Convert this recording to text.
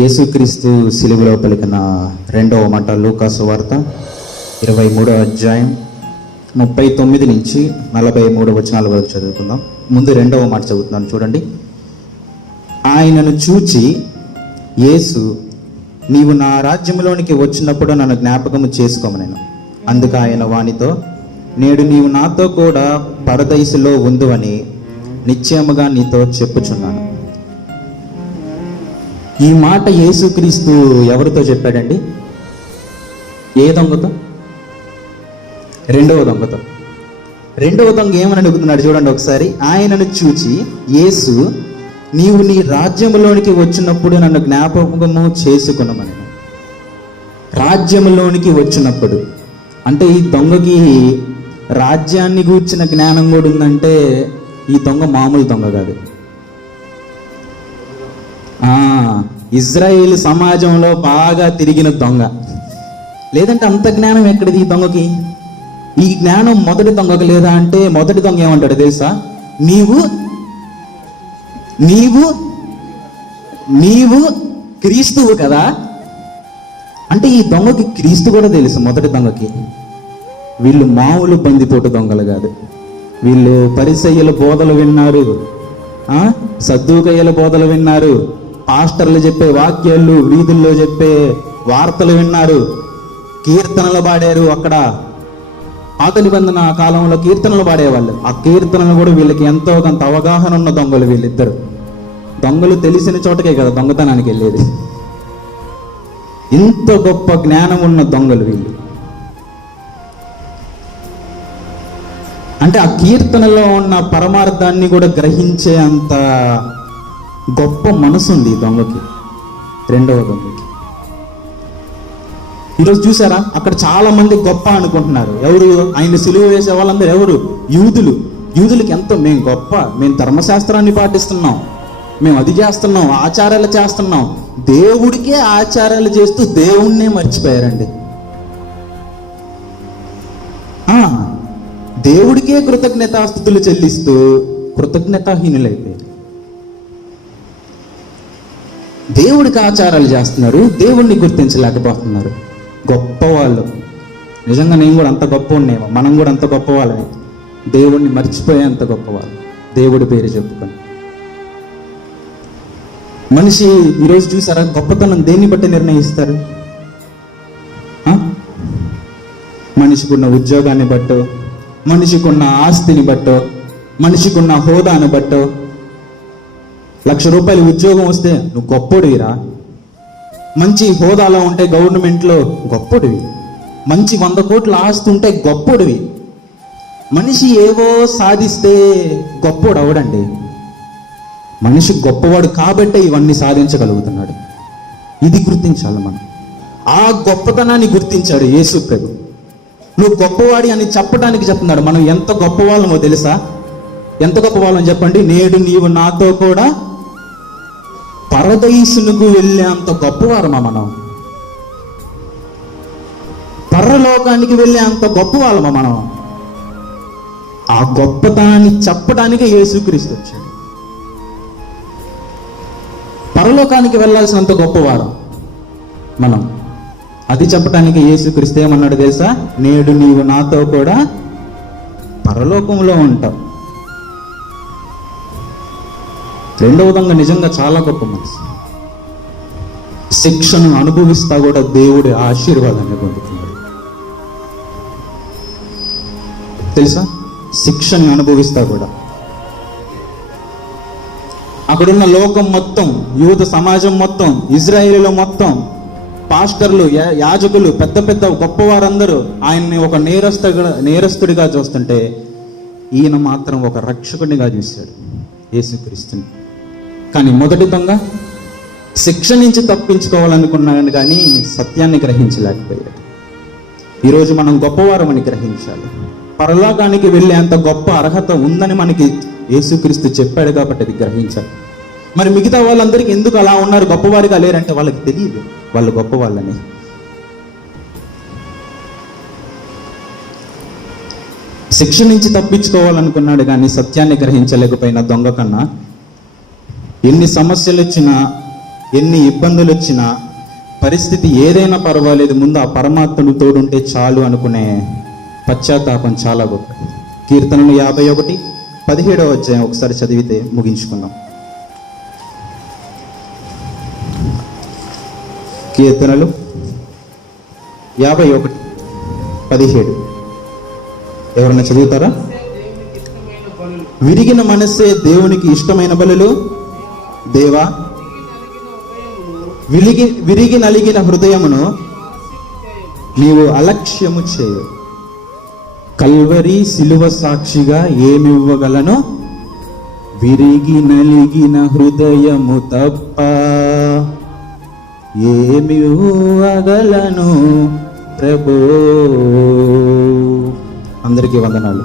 యేసుక్రీస్తు సిలువలో పలికిన రెండవ మాట లూకా సువార్త 23వ అధ్యాయం 39 నుంచి 43 వచనాల వరకు చదువుకుందాం. ముందు రెండవ మాట చదువుతున్నాను చూడండి. ఆయనను చూచి యేసు, నీవు నా రాజ్యంలోనికి వచ్చినప్పుడు నన్ను జ్ఞాపకము చేసుకోమనెను. అందుకు ఆయన వానితో, నేడు నీవు నాతో కూడా పరదైసులో ఉందువని నిశ్చయముగా నీతో చెప్పుచున్నాను. ఈ మాట యేసుక్రీస్తు ఎవరితో చెప్పాడండి? ఏ దొంగతో? రెండవ దొంగతో. రెండవ దొంగ ఏమని అడుగుతున్నాడు చూడండి ఒకసారి. ఆయనను చూచి యేసు, నీవు నీ రాజ్యములోనికి వచ్చినప్పుడు నన్ను జ్ఞాపకము చేసుకున్నామని. రాజ్యములోనికి వచ్చినప్పుడు అంటే ఈ దొంగకి రాజ్యాన్ని గూర్చిన జ్ఞానం కూడా ఉందంటే ఈ దొంగ మామూలు దొంగ కాదు. ఇజ్రాయేల్ సమాజంలో బాగా తిరిగిన దొంగ. లేదంటే అంత జ్ఞానం ఎక్కడిది ఈ దొంగకి? ఈ జ్ఞానం మొదటి దొంగకు లేదా అంటే మొదటి దొంగ ఏమంటాడు తెలుసా? నీవు నీవు నీవు క్రీస్తువు కదా అంటే ఈ దొంగకి క్రీస్తు కూడా తెలుసు. మొదటి దొంగకి వీళ్ళు మామూలు బందిపోటు దొంగలు కాదు. వీళ్ళు పరిసయ్యుల బోధలు విన్నారు, సద్దూకయ్యల బోధలు విన్నారు, పాస్టర్లు చెప్పే వాక్యాలు, వీధుల్లో చెప్పే వార్తలు విన్నారు, కీర్తనలు పాడారు. అక్కడ పాత నిబంధన కాలంలో కీర్తనలు పాడేవాళ్ళు. ఆ కీర్తనలు కూడా వీళ్ళకి ఎంతో కొంత అవగాహన ఉన్న దొంగలు వీళ్ళిద్దరు. దొంగలు తెలిసిన చోటకే కదా దొంగతనానికి వెళ్ళేది. ఇంత గొప్ప జ్ఞానం ఉన్న దొంగలు వీళ్ళు. అంటే ఆ కీర్తనలో ఉన్న పరమార్థాన్ని కూడా గ్రహించే అంత గొప్ప మనసు ఉంది ఈ దొంగకి, రెండవ దొంగకి. ఈరోజు చూసారా, అక్కడ చాలా మంది గొప్ప అనుకుంటున్నారు. ఎవరు? ఆయన సిలువ వేసే వాళ్ళందరూ ఎవరు? యూదులు. యూదులకి ఎంతో మేము గొప్ప, మేము ధర్మశాస్త్రాన్ని పాటిస్తున్నాం, మేము అది చేస్తున్నాం, ఆచారాలు చేస్తున్నాం. దేవుడికే ఆచారాలు చేస్తూ దేవుణ్ణే మర్చిపోయారండి. దేవుడికే కృతజ్ఞతాస్తుతులు చెల్లిస్తూ కృతజ్ఞతాహీనులైపోయారు. దేవుడికి ఆచారాలు చేస్తున్నారు, దేవుణ్ణి గుర్తించలేకపోతున్నారు. గొప్పవాళ్ళు. నిజంగా నేను కూడా అంత గొప్ప ఉండేమో, మనం కూడా అంత గొప్పవాళ్ళని. దేవుణ్ణి మర్చిపోయే అంత గొప్పవాళ్ళు, దేవుడి పేరు చెప్పుకొని. మనిషి ఈరోజు చూసారా, గొప్పతనం దేన్ని బట్టి నిర్ణయిస్తారు? మనిషికున్న ఉద్యోగాన్ని బట్టో, మనిషికున్న ఆస్తిని బట్టో, మనిషికున్న హోదాను బట్టో. 1,00,000 రూపాయలు ఉద్యోగం వస్తే నువ్వు గొప్పోడివిరా, మంచి హోదాలో ఉంటే గవర్నమెంట్లో గొప్పోడివి, మంచి 100 కోట్ల ఆస్తి ఉంటే గొప్పోడివి. మనిషి ఏవో సాధిస్తే గొప్పోడు అవడండి. మనిషి గొప్పవాడు కాబట్టే ఇవన్నీ సాధించగలుగుతున్నాడు. ఇది గుర్తించాలి మనం. ఆ గొప్పతనాన్ని గుర్తించాడు యేసు ప్రభు. నువ్వు గొప్పవాడి అని చెప్పడానికి చెప్తున్నాడు. మనం ఎంత గొప్పవాళ్ళమో తెలుసా? ఎంత గొప్పవాళ్ళని చెప్పండి. నేడు నీవు నాతో కూడా పరదైసునకు వెళ్ళే అంత గొప్పవారమా మనం? పరలోకానికి వెళ్ళే అంత గొప్పవాళ్ళమా మనం? ఆ గొప్పతనాన్ని చెప్పడానికే యేసుక్రీస్తు వచ్చాడు. పరలోకానికి వెళ్ళాల్సినంత గొప్పవారం మనం. అది చెప్పడానికి యేసుక్రీస్తు ఏమన్నాడు తెలుసా? నేడు నీవు నాతో కూడా పరలోకంలో ఉంటావు. రెండవ దొంగ నిజంగా చాలా గొప్ప మనసు. శిక్షను అనుభవిస్తా కూడా దేవుడి ఆశీర్వాదాన్ని పొందుతున్నాడు. తెలుసా? శిక్షను అనుభవిస్తా కూడా. అక్కడున్న లోకం మొత్తం, యూద సమాజం మొత్తం, ఇజ్రాయేలులో మొత్తం, పాస్టర్లు, యాజకులు, పెద్ద పెద్ద గొప్పవారందరూ ఆయన్ని ఒక నేరస్తుడిగా చూస్తుంటే ఈయన మాత్రం ఒక రక్షకుడిగా చూశాడు యేసుక్రీస్తుని. కానీ మొదటి దొంగ శిక్ష నుంచి తప్పించుకోవాలనుకున్నాడు కానీ సత్యాన్ని గ్రహించలేకపోయాడు. ఈరోజు మనం గొప్పవారమని గ్రహించాలి. పరలోకానికి వెళ్ళే అంత గొప్ప అర్హత ఉందని మనకి యేసుక్రీస్తు చెప్పాడు కాబట్టి అది గ్రహించాలి. మరి మిగతా వాళ్ళందరికీ ఎందుకు అలా ఉన్నారు, గొప్పవారిగా లేరంటే వాళ్ళకి తెలియదు వాళ్ళు గొప్పవాళ్ళని. శిక్ష నుంచి తప్పించుకోవాలనుకున్నాడు కానీ సత్యాన్ని గ్రహించలేకపోయిన దొంగ కన్నా ఎన్ని సమస్యలు వచ్చినా ఎన్ని ఇబ్బందులు వచ్చినా, పరిస్థితి ఏదైనా పర్వాలేదు, ముందు ఆ పరమాత్ముడు తోడుంటే చాలు అనుకునే పశ్చాత్తాపం చాలా గొప్ప. కీర్తనలు 51:17 అధ్యాయం ఒకసారి చదివితే ముగించుకుందాం. కీర్తనలు 51:17 ఎవరన్నా చదువుతారా? విరిగిన మనస్సే దేవునికి ఇష్టమైన బలులు దేవా, విరిగి నలిగిన హృదయమును నీవు అలక్ష్యము చేయు. కల్వరి సిలువ సాక్షిగా ఏమివ్వగలను? విరిగి నలిగిన హృదయము తప్ప ఏమివ్వగలను ప్రభో. అందరికీ వందనాలు.